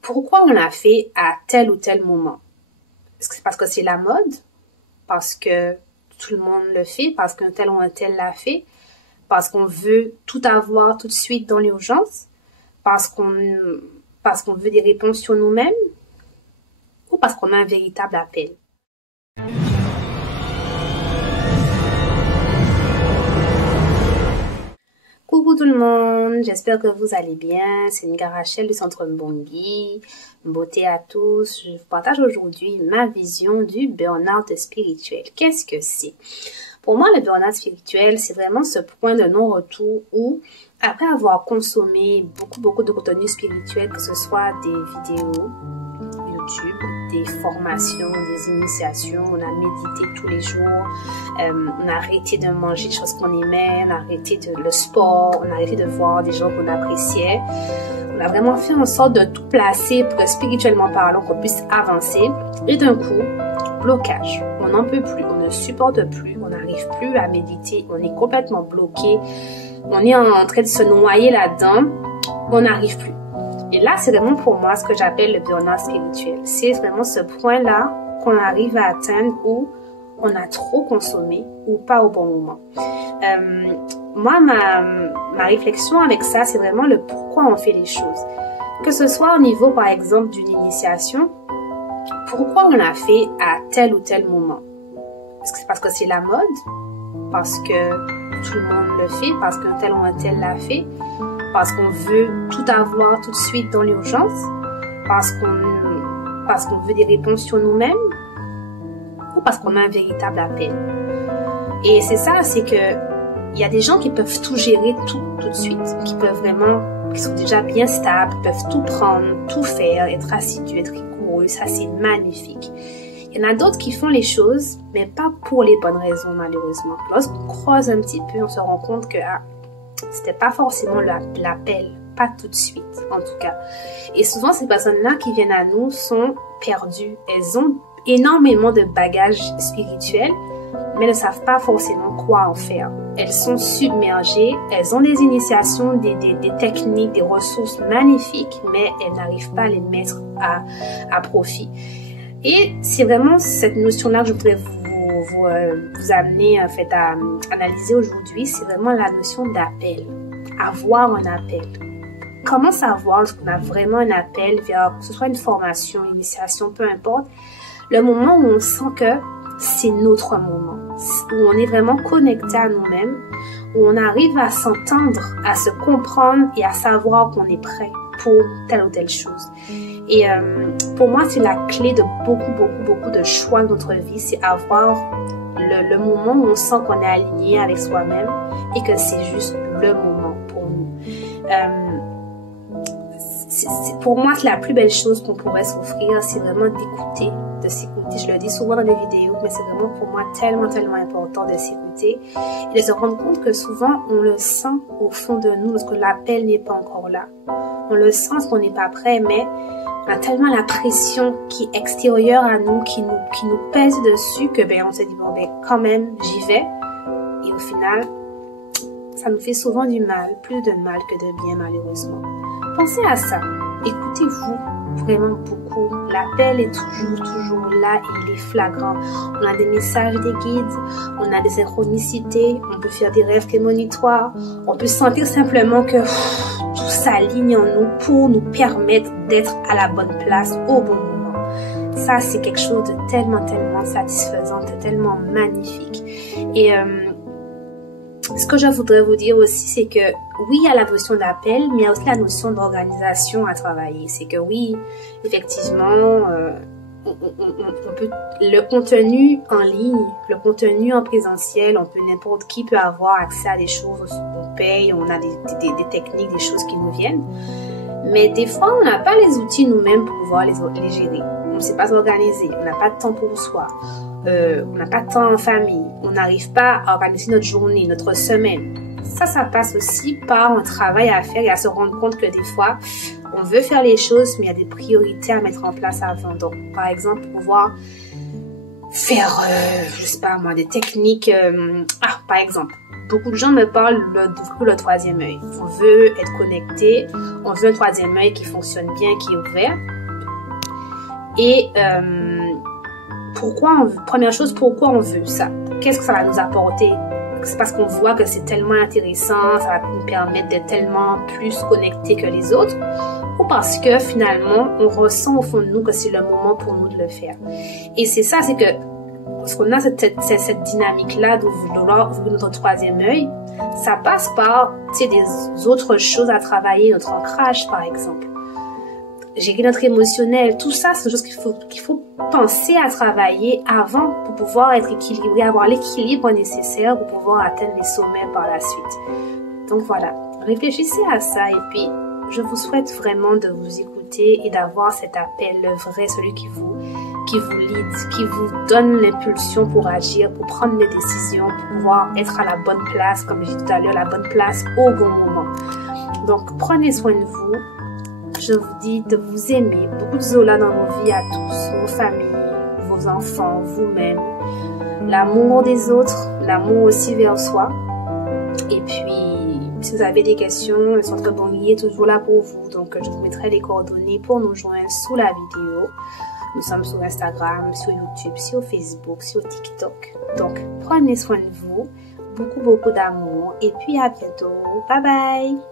pourquoi on l'a fait à tel ou tel moment? Est-ce que c'est parce que c'est la mode? Parce que tout le monde le fait? Parce qu'un tel ou un tel l'a fait? Parce qu'on veut tout avoir tout de suite dans l'urgence? Parce qu'on veut des réponses sur nous-mêmes? Ou parce qu'on a un véritable appel? Coucou tout le monde, j'espère que vous allez bien. C'est Nika Rachel du Centre Mbongi. Beauté à tous. Je vous partage aujourd'hui ma vision du burn-out spirituel. Qu'est-ce que c'est? Pour moi, le burn-out spirituel, c'est vraiment ce point de non-retour où, après avoir consommé beaucoup de contenu spirituel, que ce soit des vidéos YouTube, des formations, des initiations, on a médité tous les jours, on a arrêté de manger des choses qu'on aimait, on a arrêté le sport, on a arrêté de voir des gens qu'on appréciait. On a vraiment fait en sorte de tout placer pour que spirituellement parlant, qu'on puisse avancer. Et d'un coup, blocage. On n'en peut plus, on ne supporte plus, on n'arrive plus à méditer, on est complètement bloqué, on est en train de se noyer là-dedans, on n'arrive plus. Et là, c'est vraiment pour moi ce que j'appelle le burn-out spirituel. C'est vraiment ce point-là qu'on arrive à atteindre où on a trop consommé ou pas au bon moment. Moi, ma réflexion avec ça, c'est vraiment le pourquoi on fait les choses. Que ce soit au niveau, par exemple, d'une initiation, pourquoi on l'a fait à tel ou tel moment? Est-ce que c'est parce que c'est la mode? Parce que tout le monde le fait? Parce qu'un tel ou un tel l'a fait? Parce qu'on veut tout avoir tout de suite dans l'urgence? Parce qu'on veut des réponses sur nous-mêmes? Ou parce qu'on a un véritable appel? Et c'est ça, c'est que il y a des gens qui peuvent tout gérer tout de suite, qui sont déjà bien stables, qui peuvent tout prendre, tout faire, être assidus, être rigoureux, ça c'est magnifique. Il y en a d'autres qui font les choses, mais pas pour les bonnes raisons malheureusement. Lorsqu'on creuse un petit peu, on se rend compte que c'était pas forcément l'appel, pas tout de suite en tout cas. Et souvent ces personnes-là qui viennent à nous sont perdues. Elles ont énormément de bagages spirituels, mais ne savent pas forcément quoi en faire. Elles sont submergées, elles ont des initiations, des techniques, des ressources magnifiques, mais elles n'arrivent pas à les mettre à profit. Et c'est vraiment cette notion-là que je voudrais vous amener en fait à analyser aujourd'hui, c'est vraiment la notion d'appel. Avoir un appel. Comment savoir lorsqu'on a vraiment un appel vers, que ce soit une formation, une initiation, peu importe, le moment où on sent que c'est notre moment, où on est vraiment connecté à nous-mêmes, où on arrive à s'entendre, à se comprendre et à savoir qu'on est prêt pour telle ou telle chose. Et pour moi, c'est la clé de beaucoup de choix de notre vie, c'est avoir le moment où on sent qu'on est aligné avec soi-même et que c'est juste le moment pour nous. Pour moi, la plus belle chose qu'on pourrait s'offrir, c'est vraiment d'écouter, de s'écouter. Je le dis souvent dans des vidéos, mais c'est vraiment pour moi tellement important de s'écouter et de se rendre compte que souvent, on le sent au fond de nous lorsque l'appel n'est pas encore là. On le sent parce qu'on n'est pas prêt, mais on a tellement la pression qui est extérieure à nous, qui nous pèse dessus, que on se dit, quand même, j'y vais. Et au final, ça nous fait souvent du mal, plus de mal que de bien, malheureusement. Pensez à ça. Écoutez-vous vraiment beaucoup. L'appel est toujours là et il est flagrant. On a des messages des guides, on a des synchronicités, on peut faire des rêves prémonitoires, on peut sentir simplement que tout s'aligne en nous pour nous permettre d'être à la bonne place au bon moment. Ça, c'est quelque chose de tellement satisfaisant, de tellement magnifique. Et ce que je voudrais vous dire aussi, c'est que oui, il y a la notion d'appel, mais il y a aussi la notion d'organisation à travailler. C'est que oui, effectivement, on peut, le contenu en ligne, le contenu en présentiel, n'importe qui peut avoir accès à des choses, on paye, on a des techniques, des choses qui nous viennent. Mais des fois, on n'a pas les outils nous-mêmes pour pouvoir les gérer. On ne sait pas s'organiser, on n'a pas de temps pour soi, on n'a pas de temps en famille, on n'arrive pas à organiser notre journée, notre semaine. Ça passe aussi par un travail à faire et à se rendre compte que des fois, on veut faire les choses, mais il y a des priorités à mettre en place avant. Donc, par exemple, pouvoir faire, je sais pas moi, des techniques, par exemple, beaucoup de gens me parlent d'ouvrir le troisième œil. On veut être connecté, on veut un troisième œil qui fonctionne bien, qui est ouvert. Et première chose, pourquoi on veut ça? Qu'est-ce que ça va nous apporter? C'est parce qu'on voit que c'est tellement intéressant, ça va nous permettre d'être tellement plus connectés que les autres, ou parce que finalement, on ressent au fond de nous que c'est le moment pour nous de le faire. Et c'est ça, c'est que parce qu'on a cette dynamique-là de vouloir ouvrir notre troisième œil, ça passe par des autres choses à travailler, notre ancrage par exemple. Gérer notre émotionnel, tout ça, c'est des choses qu'il faut penser à travailler avant pour pouvoir être équilibré, avoir l'équilibre nécessaire pour pouvoir atteindre les sommets par la suite. Donc voilà, réfléchissez à ça et puis je vous souhaite vraiment de vous écouter et d'avoir cet appel, le vrai, celui qui vous lead, qui vous donne l'impulsion pour agir, pour prendre les décisions, pour pouvoir être à la bonne place, comme j'ai dit tout à l'heure, la bonne place au bon moment. Donc prenez soin de vous. Je vous dis de vous aimer, beaucoup de Zola dans vos vies à tous, vos familles, vos enfants, vous-même, l'amour des autres, l'amour aussi vers soi. Et puis, si vous avez des questions, le Centre Bongui est toujours là pour vous. Donc, je vous mettrai les coordonnées pour nous joindre sous la vidéo. Nous sommes sur Instagram, sur YouTube, sur Facebook, sur TikTok. Donc, prenez soin de vous, beaucoup d'amour et puis à bientôt. Bye bye!